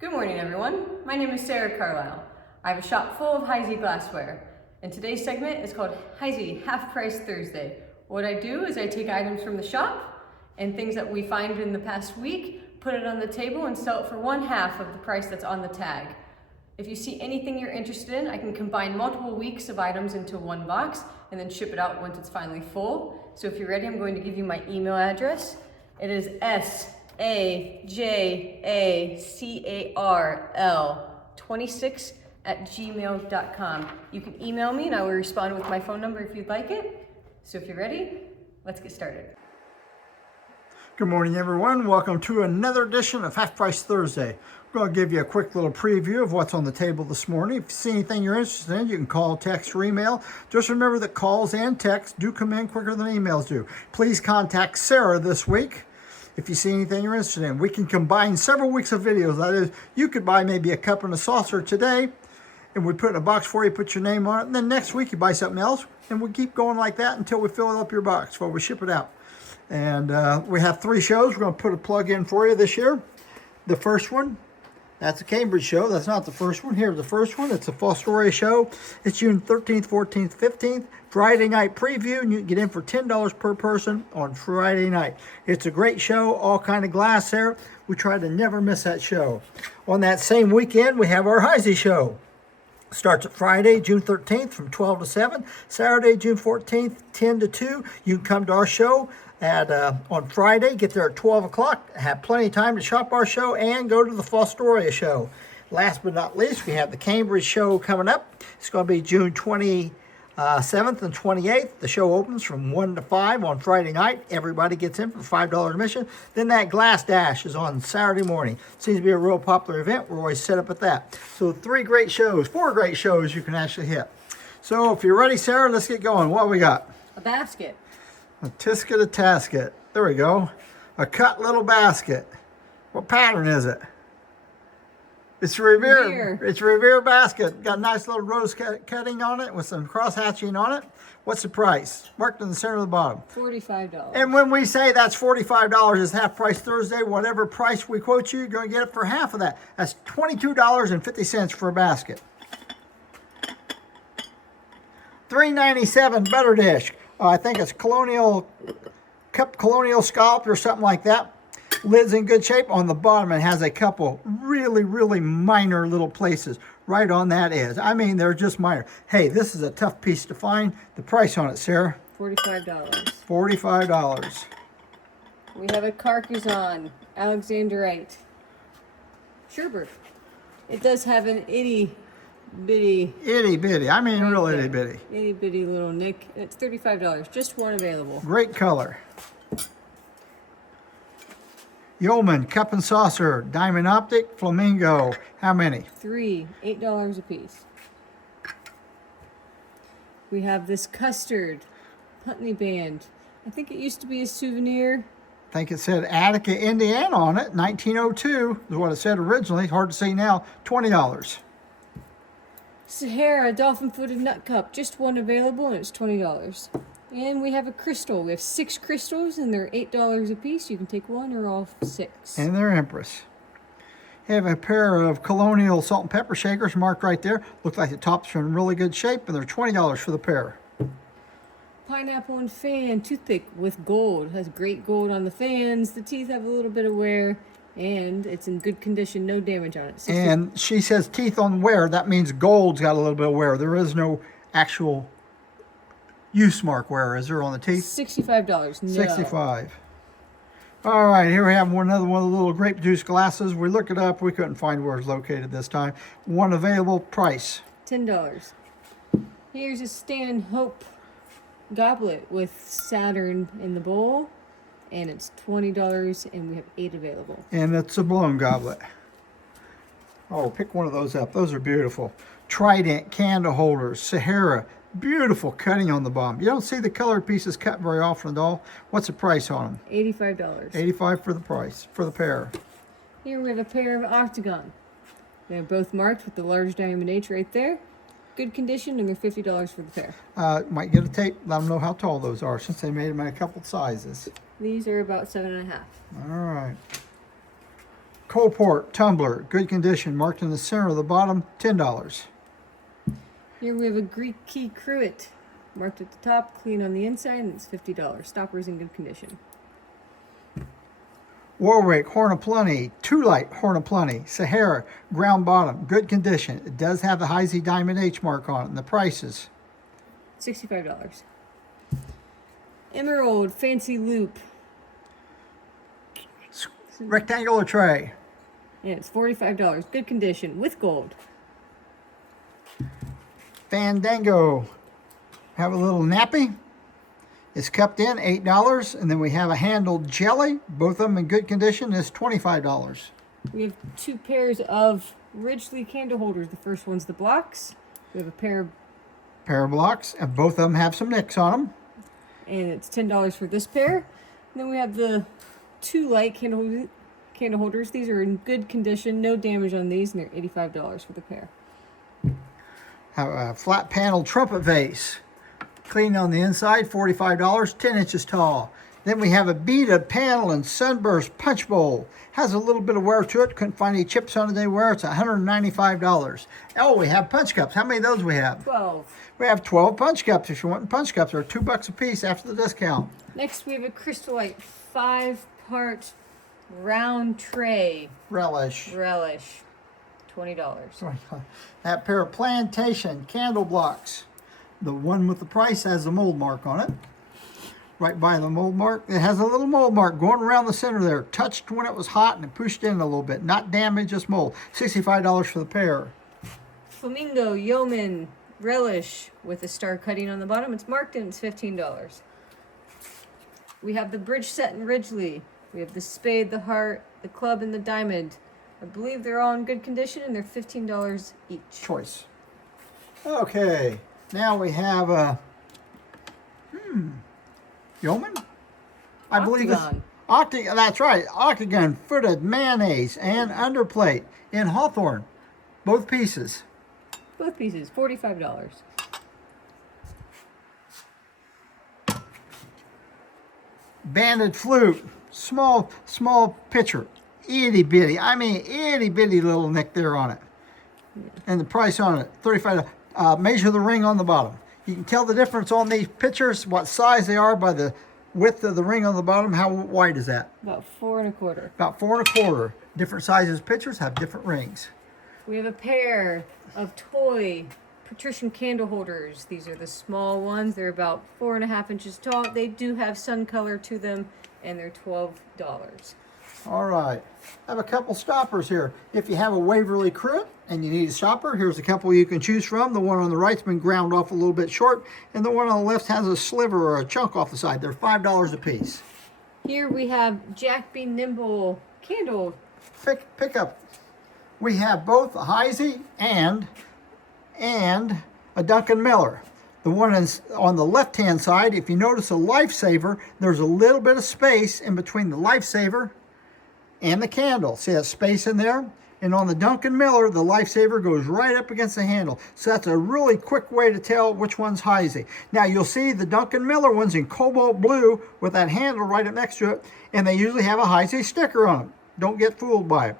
Good morning, everyone. My name is Sarah Carlisle. I have a shop full of Heisey glassware, and today's segment is called Heisey Half Price Thursday. What I do is I take items from the shop and things that we find in the past week, put it on the table and sell it for 1/2 of the price that's on the tag. If you see anything you're interested in, I can combine multiple weeks of items into one box and then ship it out once it's finally full. So if you're ready, I'm going to give you my email address. It is sajacarl26@gmail.com. You can email me and I will respond with my phone number if you'd like it. So if you're ready, let's get started. Good morning, everyone. Welcome to another edition of Half Price Thursday. We're going to give you a quick little preview of what's on the table this morning. If you see anything you're interested in, you can call, text, or email. Just remember that calls and texts do come in quicker than emails do. Please contact Sarah this week if you see anything you're interested in. We can combine several weeks of videos. That is, you could buy maybe a cup and a saucer today, and we put it in a box for you, put your name on it, and then next week you buy something else, and we keep going like that until we fill up your box before we ship it out. And we have 3 shows. We're going to put a plug in for you this year. The first one, that's a Cambridge show. That's not the first one. Here's the first one. It's a Fostoria show. It's June 13th, 14th, 15th. Friday night preview, and you can get in for $10 per person on Friday night. It's a great show, all kind of glass there. We try to never miss that show. On that same weekend, we have our Heisey show. Starts at Friday, June 13th from 12 to 7. Saturday, June 14th, 10 to 2. You can come to our show on Friday. Get there at 12 o'clock. Have plenty of time to shop our show and go to the Fostoria show. Last but not least, we have the Cambridge show coming up. It's going to be June 27th and 28th. The show opens from 1 to 5 on Friday night. Everybody gets in for $5 admission. Then that Glass Dash is on Saturday morning. Seems to be a real popular event. We're always set up at that. So 4 great shows you can actually hit. So if you're ready, Sarah, let's get going. What we got? A basket. A tisket, a tasket. There we go. A cut little basket. What pattern is it? It's Revere. It's Revere basket. Got a nice little rose cutting on it with some cross hatching on it. What's the price? Marked in the center of the bottom. $45. And when we say that's $45, it's Half Price Thursday. Whatever price we quote you, you're going to get it for half of that. That's $22.50 for a basket. $3.97 butter dish. I think it's colonial scallop or something like that. Lid's in good shape. On the bottom, it has a couple really minor little places right on that edge. I mean, they're just minor. Hey, this is a tough piece to find. The price on it, Sarah? $45. $45. We have a Carcassonne Alexandrite Sherbert. It does have an itty bitty. I mean, real itty bitty. Itty bitty little nick. It's $35. Just one available. Great color. Yeoman Cup and Saucer Diamond Optic Flamingo. How many? 3, $8 a piece. We have this custard Putney band. I think it used to be a souvenir. I think it said Attica, Indiana on it. 1902 is what it said originally. Hard to see now. $20. Sahara dolphin-footed nut cup. Just one available, and it's $20. And we have a crystal. We have 6 crystals, and they're $8 a piece. You can take one or all 6. And they're Empress. Have a pair of Colonial salt and pepper shakers marked right there. Look like the tops are in really good shape, and they're $20 for the pair. Pineapple and fan toothpick with gold. Has great gold on the fans. The teeth have a little bit of wear, and it's in good condition. No damage on it. And she says teeth on wear. That means gold's got a little bit of wear. There is no actual use mark wear, is there, on the teeth? $65. No. $65. All right, here we have another one of the little grape juice glasses. We looked it up. We couldn't find where it's located this time. One available. Price? $10. Here's a Stanhope goblet with Saturn in the bowl, and it's $20, and we have 8 available. And it's a blown goblet. Oh, pick one of those up. Those are beautiful. Trident candle holders. Sahara. Beautiful cutting on the bottom. You don't see the colored pieces cut very often at all. What's the price on them? $85. $85 for the price, for the pair. Here we have a pair of Octagon. They're both marked with the large diamond H right there. Good condition, and they're $50 for the pair. Might get a tape, let them know how tall those are, since they made them in a couple sizes. These are about 7.5. All right. Coalport tumbler, good condition, marked in the center of the bottom, $10. Here we have a Greek key cruet, marked at the top, clean on the inside, and it's $50. Stopper's in good condition. Warwick, Horn of Plenty, 2-light Horn of Plenty, Sahara, ground bottom, good condition. It does have the Heisey Diamond H mark on it, and the price is $65. Emerald fancy loop, rectangular tray. and it's $45. Good condition with gold. Fandango, have a little nappy. It's cupped in, $8. And then we have a handled jelly, both of them in good condition, is $25. We have 2 pairs of Ridgely candle holders. The first one's the blocks. We have a pair Of blocks, and both of them have some nicks on them. and it's $10 for this pair. And then we have the 2-light candle holders. These are in good condition, no damage on these, and they're $85 for the pair. Have a flat panel trumpet vase, clean on the inside, $45, 10 inches tall. Then we have a beaded panel and sunburst punch bowl. Has a little bit of wear to it. Couldn't find any chips on it anywhere. It's $195. Oh, we have punch cups. How many of those we have? 12. We have 12 punch cups. If you want punch cups, they're $2 a piece after the discount. Next, we have a Crystallite 5-part round tray Relish. $20. That pair of plantation candle blocks. The one with the price has a mold mark on it. Right by the mold mark, it has a little mold mark going around the center there. Touched when it was hot and it pushed in a little bit. Not damage, just mold. $65 for the pair. Flamingo Yeoman relish with a star cutting on the bottom. It's marked and it's $15. We have the bridge set in Ridgely. We have the spade, the heart, the club, and the diamond. I believe they're all in good condition and they're $15 each. Choice. Okay, now we have a Yeoman? I believe it's Octagon. that's right, octagon footed mayonnaise and underplate in hawthorn. Both pieces. Both pieces, $45. Banded flute, small pitcher, itty bitty. I mean, itty bitty little nick there on it. And the price on it, $35. Measure the ring on the bottom. You can tell the difference on these pitchers, what size they are by the width of the ring on the bottom. How wide is that? About 4 1/4. About 4 1/4. Different sizes pitchers have different rings. We have a pair of toy patrician candle holders. These are the small ones. They're about 4.5 inches tall. They do have sun color to them, and they're $12. All right, I have a couple stoppers here. If you have a Waverly Cruet and you need a stopper, here's a couple you can choose from. The one on the right's been ground off a little bit short, and the one on the left has a sliver or a chunk off the side. They're $5 a piece. Here we have Jack Be Nimble candle. Pick up. We have both a Heisey and a Duncan Miller. The one is on the left-hand side. If you notice a Lifesaver, there's a little bit of space in between the Lifesaver and the candle. See that space in there? And on the Duncan Miller, the Lifesaver goes right up against the handle. So that's a really quick way to tell which one's Heisey. Now you'll see the Duncan Miller one's in cobalt blue with that handle right up next to it, and they usually have a Heisey sticker on them. Don't get fooled by it.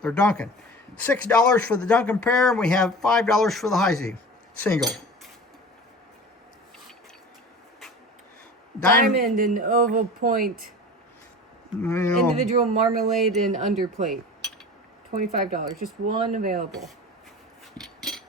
They're Duncan. $6 for the Duncan pair, and we have $5 for the Heisey single. Diamond and oval point individual marmalade and underplate. $25. Just one available.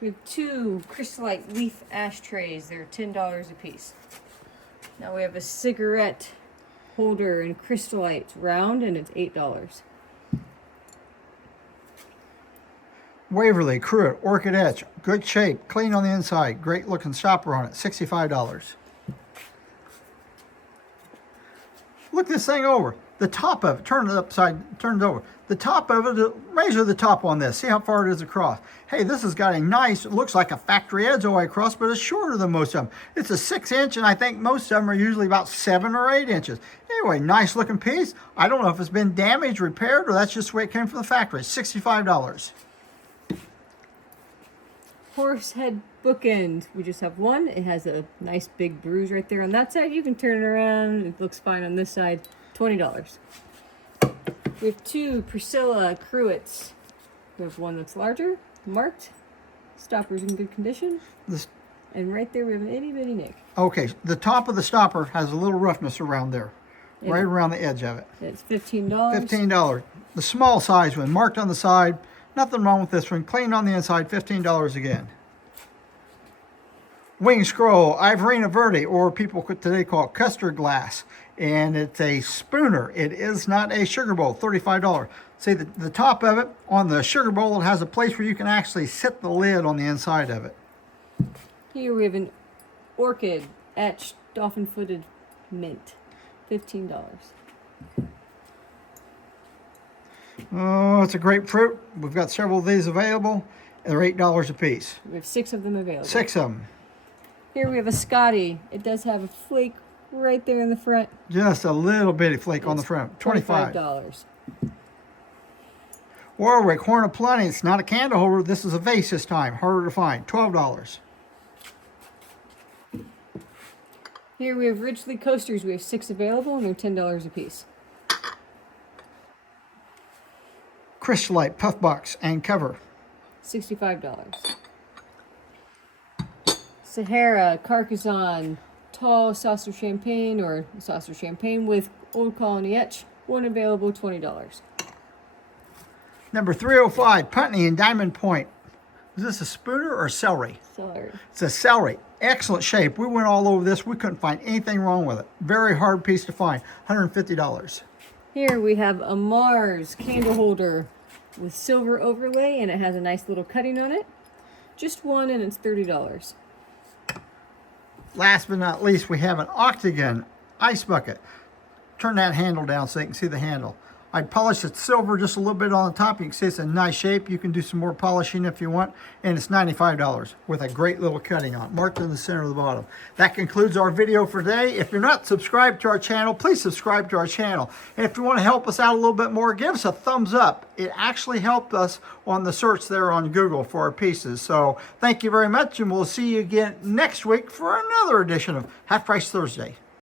We have 2 Crystallite leaf ashtrays. They're $10 a piece. Now we have a cigarette holder in Crystallite round, and it's $8. Waverly Cruet Orchid Etch, good shape, clean on the inside, great looking stopper on it, $65. Look this thing over. The top of it, turn it upside, turn it over. The top of it, measure the top on this. See how far it is across. Hey, this has got a nice, it looks like a factory edge all the way across, but it's shorter than most of them. It's a 6-inch, and I think most of them are usually about 7 or 8 inches. Anyway, nice looking piece. I don't know if it's been damaged, repaired, or that's just the way it came from the factory. $65. Horse head bookend. We just have one. It has a nice big bruise right there on that side. You can turn it around. It looks fine on this side. $20. We have 2 Priscilla cruets. We have one that's larger, marked. Stopper's in good condition. This, And right there we have an itty bitty nick. okay, the top of the stopper has a little roughness around there, Yeah. right around the edge of it. It's $15. $15. The small size one, marked on the side. Nothing wrong with this one. Clean on the inside, $15 again. Wing scroll, Ivorina Verde, or people could today call it custard glass. And it's a spooner. It is not a sugar bowl, $35. See the top of it, on the sugar bowl, it has a place where you can actually sit the lid on the inside of it. Here we have an orchid etched dolphin-footed mint, $15. Oh, it's a grapefruit. We've got several of these available. They're $8 a piece. We have 6 of them available. 6 of them. Here we have a Scotty. It does have a flake right there in the front. Just a little bitty flake on the front. $25. Warwick Horn of Plenty. It's not a candle holder. This is a vase this time. Harder to find. $12. Here we have Ridgely coasters. We have 6 available and they're $10 a piece. Crystallite puff box and cover. $65. Sahara Carcassonne tall saucer champagne or saucer champagne with Old Colony etch. One available, $20. Number 305, Putney and Diamond Point. Is this a spooner or celery? Celery. It's a celery. Excellent shape. We went all over this. We couldn't find anything wrong with it. Very hard piece to find. $150. Here we have a Mars candle holder with silver overlay and it has a nice little cutting on it. Just one and it's $30. Last but not least, we have an octagon ice bucket. Turn that handle down so you can see the handle. I polished it silver just a little bit on the top. You can see it's in nice shape. You can do some more polishing if you want. And it's $95 with a great little cutting on it, marked in the center of the bottom. That concludes our video for today. If you're not subscribed to our channel, please subscribe to our channel. And if you want to help us out a little bit more, give us a thumbs up. It actually helped us on the search there on Google for our pieces. So thank you very much, and we'll see you again next week for another edition of Half Price Thursday.